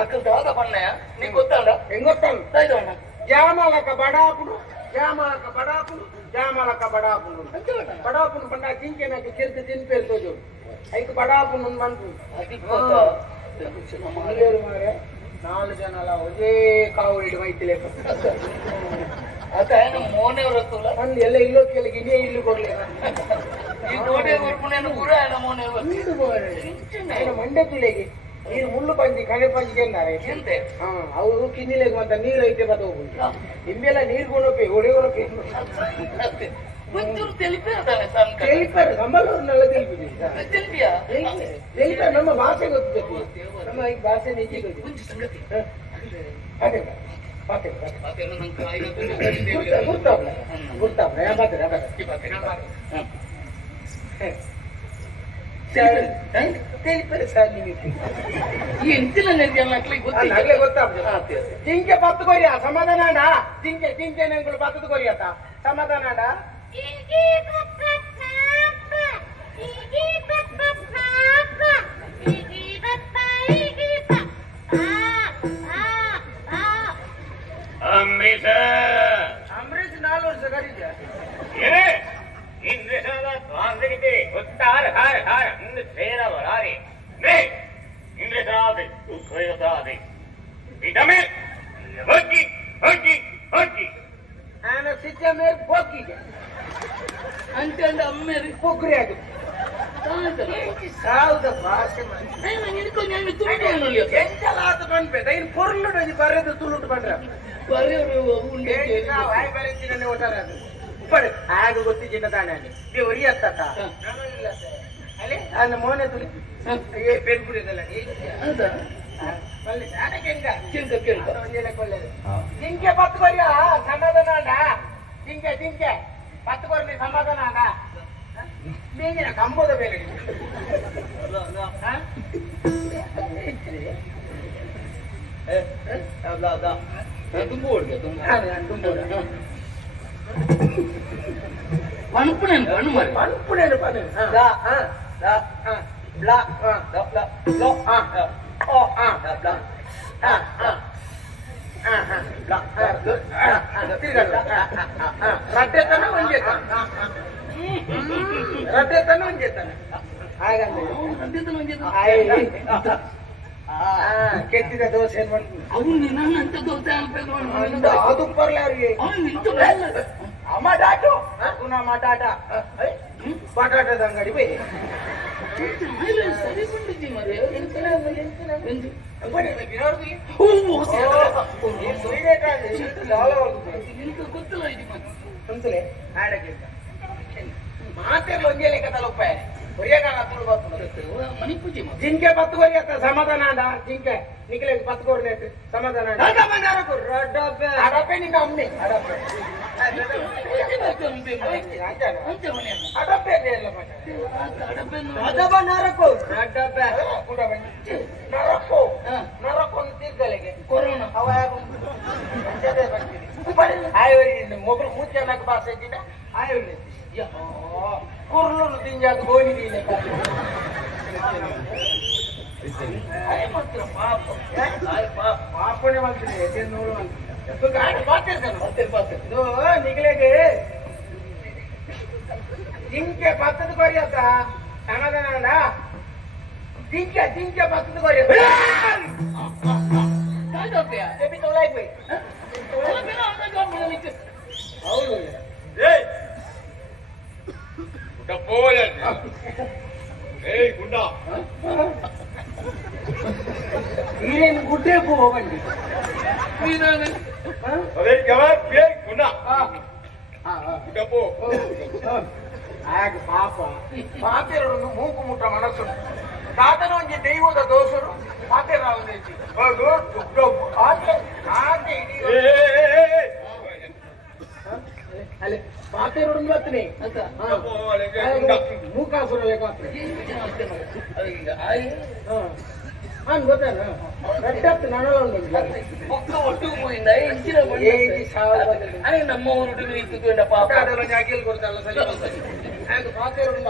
అక్కడ దాదా పన్నాయా నీకు వస్తాడా ఏం కొట్టాను తాయిదోనా జామలక బడాపుడు జామలక బడాపుడు జామలక బడాపుడు బడాపుడు పండా జింకే నాకు కిరికి తిని పేరుతో చూడు అయితే బడాపుడు మనకు అది మారే 4 జనాల ఒకే కావు ఇటు వైద్య లేకపోతే ಅದ ಮೋನೆ ಬರುತ್ತಲ್ಲ ಒಂದು ಎಲ್ಲ ಇಲ್ಲೋಕೆ ಎಲ್ಲ ಗಿಣಿಯ ಇಲ್ಲು ಕೊಡ್ಲಿಲ್ಲ ಈ ಗೋಡೆ ಬರ್ಪುಣೇನು ಪೂರ ಎಲ್ಲ ಮೋನೆ ఆయన మండే పిల్లకి ನೀರು ಮುಳ್ಳು ಪಂಚಿ ಕಣೆ ಪಂಚಿಗೆ ಎಂತೆ ಅವರು ಕಿನ್ನಿಲೆಗೆ ಮತ್ತೆ ನೀರು ಐತೆ ಬತ್ತ ಹೋಗ್ಬಿಟ್ಟು ನಿಮ್ಮೆಲ್ಲ ನೀರು ಕೊಡೋಕೆ ಹೊಡೆ ಕೊಡೋಕೆ ಒಂಚೂರು ತಿಳಿಪಾರು ತಿಳಿಪಾರು ನಮ್ಮಲ್ಲವ್ರನ್ನೆಲ್ಲ ತಿಳಿಪಿದ್ದೀವಿ ತಿಳಿಪಾರು ನಮ್ಮ ಭಾಷೆ ಗೊತ್ತಿದೆ ನಮ್ಮ ಈ ಭಾಷೆ ನಿಜ ಗೊತ್ತಿದೆ ಅದೇ ಜಿಂಕೆ ಬತ್ತು ಕೊರಿಯ ಸಮಾಧಾನ ಜಿಂಕೆ ಜಿಂಕೆ ನಂಗಳು ಬತ್ತದ ಕೊರಿಯತ್ತ ಸಮಾಧಾನ अमृत 4 ವರ್ಷ ಕರೀತೀಯ इंद्रशाला स्वांगिते उत्तार हार हार इंद्र सेना वरारे ने इंद्रशाला उखयतादे इदमे होगी होगी होगी आना सिद्ध मेर बोकी ಅಂತೆ ಅಂದ ಅಮ್ಮೇರಿ ಪುಗ್ರಿ ಅದು ಸಾವುದ ಭಾಷೆ ಎಂತೆಲ್ಲ ಬಂದ್ಬೇಕ ಇನ್ನು ಪೊರ್ಲುಡು ಬರೆದು ತುಳುಟು ಬಂದ್ರ ಬರೀತೀನಿ ಒಟ್ಟಾರ ಅದು ಪಡೆ ಆಗ ಗೊತ್ತಿದ್ದ ತಾನೆ ಅಲ್ಲಿ ದೇವರಿ ಅತ್ತ ಅಲ್ಲೇ ಅನ್ನ ಮೋನೆ ತುಳಿ ಪೆರ್ಪುಡಿದಲ್ಲ ಜಿಂಕೆ ಪತ್ತು ಕೊರಿಯ ಸಮಾಧಾನ ಅಣ್ಣ ಜಿಂಕೆ ಜಿಂಕೆ ಪತ್ತು ಕೊರ್ಲಿ ಸಮಾಧಾನ ಅಣ್ಣ ನೀಗಿನ ಕಂಬದ ಮೇಲೆ ಪಣಪುಣೇನು ರಡ್ಡೆತನ ಒಂಜೇತನ ಕೆತ್ತಿದ ದೋಸೆ ಅದು ಬರ್ಲ ಅವ್ರಿಗೆ ಮಟಾಟೋ ಮಟಾಟ ಬಟಾಟದ ಅಂಗಡಿ ಬೈ ಮಾತೆಲ್ಲ ಒಂದೇ ಲೆಕ್ಕದಲ್ಲ ಉಪಾಯ ಜಿಂಕೆ ಪತ್ತು ಕೊರಿಯತ್ತ ಸಮಾಧಾನ ಅಂಡ ಜಿಂಕೆ ನಿಖಿಲ ಪತ್ತು ಕೊರ್ನೇಟ್ ಸಮಾಧಾನ ಅಡಪೆ ನಿನ್ನ ಅಮ್ಮೆ ಅಡಪೆ ನರಕು ನರಕು ನರಕೊಂಡು ತೀರ್ಗಲೆಗೆ ಕೊರೋನಾ ಅವ ಆಯವರಿ ಮೊಬೈಲ್ ಮುಚ್ಚನಕ್ಕೆ ಭಾಷೆ ಇದ್ದಿದ್ದ ಆಯವರಿ ಕುರ್ಲು ತಿಂಜಾದ ಗೋಣಿ ನೀನೆ ಪಾಪಣೆ ಮಾಡ್ತೀನಿ ನೋಡು ನಿಗಲೆಗೆ ಜಿಂಕೆ ಪತ್ತದ ಕೊರಿಯತ್ತ ಸಮಾಧಾನ ಜಿಂಕೆ ಜಿಂಕೆ ಪತ್ತದ ಕೊರಿಯತ್ತ ತೊಳಾಯ್ತು ಹೌದು ನೀನೇನು ಗುಡ್ಡೆ ಹೋಗಂడి ಪಾಪ ಪಾತೆರಡು ಮೂಗು ಮುಟ್ಟ ಮನಸ್ಸು ತಾತನ ಒಂಜಿ ದೈವದ ದೋಷರು ಪಾತೆರ ಅಲ್ಲೇ ಪಾತೆರಡು ಬರ್ತೀನಿ ಮೂಕಾಸುರ ಲೆಕ್ಕ ಗೊತ್ತಾನ ರಟ್ಟತ್ತು ನನಗೊಂಡು ಒಟ್ಟು ಹೋಯಿಂದ ನಮ್ಮ ಊರು ಇತ್ತು ಪಾಪ ಜಾಗಿಲ್ ಕೊಡ್ತಲ್ಲ ಪಾತೆರಡು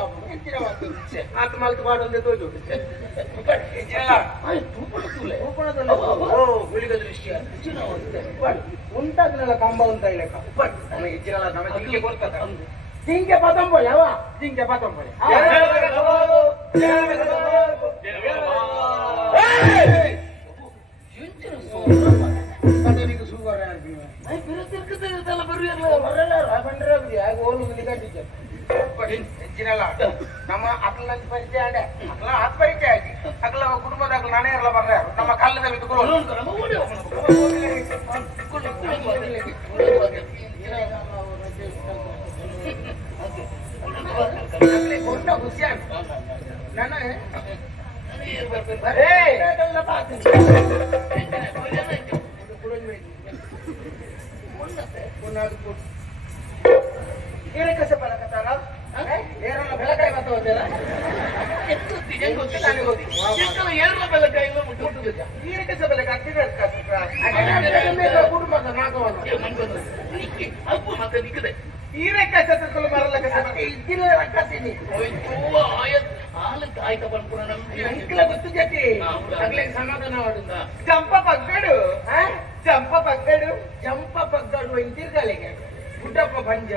ಆತ ಮಲ್ತು ಪಾಡೊಂದೇ ತೋಜು ಒಳ್ಳಿಗ ದೃಷ್ಟಿ ಹೆಚ್ಚಿನ ಉಂಟಾಗ್ನಲ್ಲ ಕಂಬ ಉಂಟ ಲೆಕ್ಕ ನಮಗೆ ಹೆಚ್ಚಿನ ನಮಗೆ ಜಿಂಕೆ ಕೊಡ್ತದ ಜಿಂಕೆ ಪತಂಬೊಲೆ ಅವ ಜಿಂಕೆ ಪತಂಬೊಲೆ ನಮ್ಮ ಅಕ್ಲ ಪರಿಚಯ ಆಡ ಅಕ್ಲ ಆತ್ ಪರಿಚಯ ಆಗಿ ಅಕ್ಲ ಕುಟುಂಬದ ಅಕ್ಲ ನಾನೇ ಇರಲ್ಲ ಬರ್ರ ನಮ್ಮ ಕಲ್ಲದ ಕೊಟ್ಟ ಹುಷಿಯಾಗಿ ನನ್ನ ಕಸ ಬರಕತ್ತಾರ ಏರಲ್ಲ ಬೆಳಕಾಯಿ ಬರ್ತವಲ್ಲ ಈರಕಸ ಬೆಳಕ ಕುಟುಂಬದ ನಾಗವನ್ನು ಈರಕಸ ಮರಲ್ಲ ಕಸ ಇದ್ದಿಲ್ಲ ಕತ್ತೀನಿ ಅಂಕಲ ಗೊತ್ತು ಜೊತೆ ಅಗ್ಲಿಗೆ ಸಮಾಧಾನ ಮಾಡುದ ಜಂಪ ಪಗ್ಗಡು ಜಂಪ ಪಗ್ಗಡು ಇಂತಿರ್ಗಲಿಗೆ ಗುಡ್ಡಪ್ಪ ಪಂಜ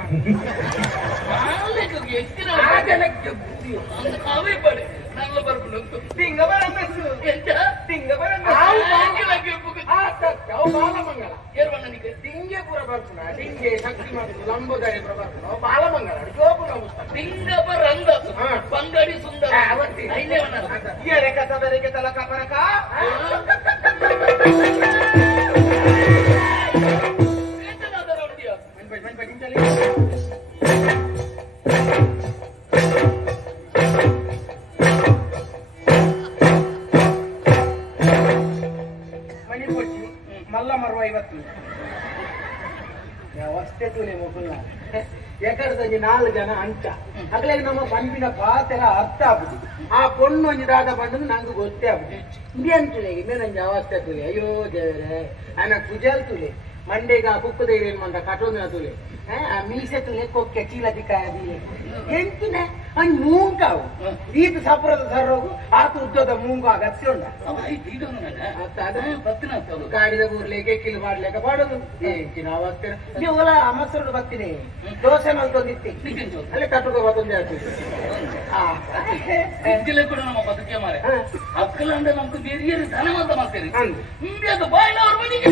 ಅವೇ ಪಡೆ ನನ್ನ ಬರ್ಕೊಂಡು ತಿಂಗ ಬರಂಗಸು ತಿಂಗ ಬರಂಗ ಬಾಲಮಂಗಲ ಏರ್ವಣ್ಣನಿಗೆ ತಿಂಗೆ ಪುರ ಬರ್ಪುನ ತಿಂಗೆ ಶಕ್ತಿ ಮಾಡುದು ಲಂಬೋದರಿ ಪುರ ಬರ್ಪುನ ಬಾಲಮಂಗಲ ಜೋಪು ತಿಂಗಬ ರಂಗ ಬಂಗಡಿ ಸುಂದರ ಏರೆಕ ಸಬರಿಗೆ ತಲಕ ಪರಕ ಮಣಿ ಕೊಚ್ಚಿ ಮಲ್ಲ ಮರುವ 50 ಅವಸ್ಥೆ ತುಲೆ ಮೊಬೈಲ್ ಎಕಡದಲ್ಲಿ 4 ಜನ ಅಂಚ ಅಗ್ಲಾಗ ನಮ್ಮ ಪಂಪಿನ ಪಾತೆಲ್ಲ ಅರ್ಥ ಆಗ್ಬಿಟ್ಟು ಆ ಪೊಣ್ಣು ಒಂಜಿ ದಾದ ಬಂದು ನಂಗೆ ಗೊತ್ತೇ ಆಗ್ಬಿಟ್ಟು ಇಂಡಿಯನ್ ತುಲೆ ಇನ್ನೇ ನಂಗೆ ಅವಸ್ಥೆ ತುಲೆ ಅಯ್ಯೋ ದೇವರೇ ಅನ್ನ ಕುಜಲ್ ತುಲೆ ಮಂಡೆಗ ಕುಕ್ಕು ಧೈರ್ಯ ಮಂದ ಕಟೋಂದಿನ ತುಲೆ ಮೀಸೆ ತುಲೆ ಕೊಕ್ಕೆ ಚೀಲದಿ ಕಾಯದಿ ಎಂತಿನ ಅಂದ್ ಮೂಂಕಾವು ಈತ ಸಪುರದ ಸರ್ರೋಗು ಆತ ಉದ್ದದ ಮೂಂಗು ಅಗತ್ಯ ಉಂಡ ಗಾಡಿದ ಊರ್ಲಿಕ್ಕೆ ಕಿಲ್ ಮಾಡ್ಲಿಕ್ಕೆ ಬಾಡೋದು ಎಂಚಿನ ಅವಸ್ಥೆ ನೀವಲ್ಲ ಮೊಸರು ಬರ್ತೀನಿ ದೋಸೆ ಮಲ್ತೊಂದಿತ್ತಿ ಅಲ್ಲಿ ಕಟ್ಟುಕ ಬತ್ತೊಂದು ಹೇಳ್ತೀವಿ ಕೂಡ ನಮ್ಮ ಬದುಕೆ ಮಾರೆ ಅಕ್ಕಲಂಡ ನಮ್ಗೆ ಬೇರೆ ಧನವಂತ ಮಾಡ್ತೇನೆ ಹಿಂಗೆ ಅದು ಬಾಯಿನವ್ರ ಮನೆಗೆ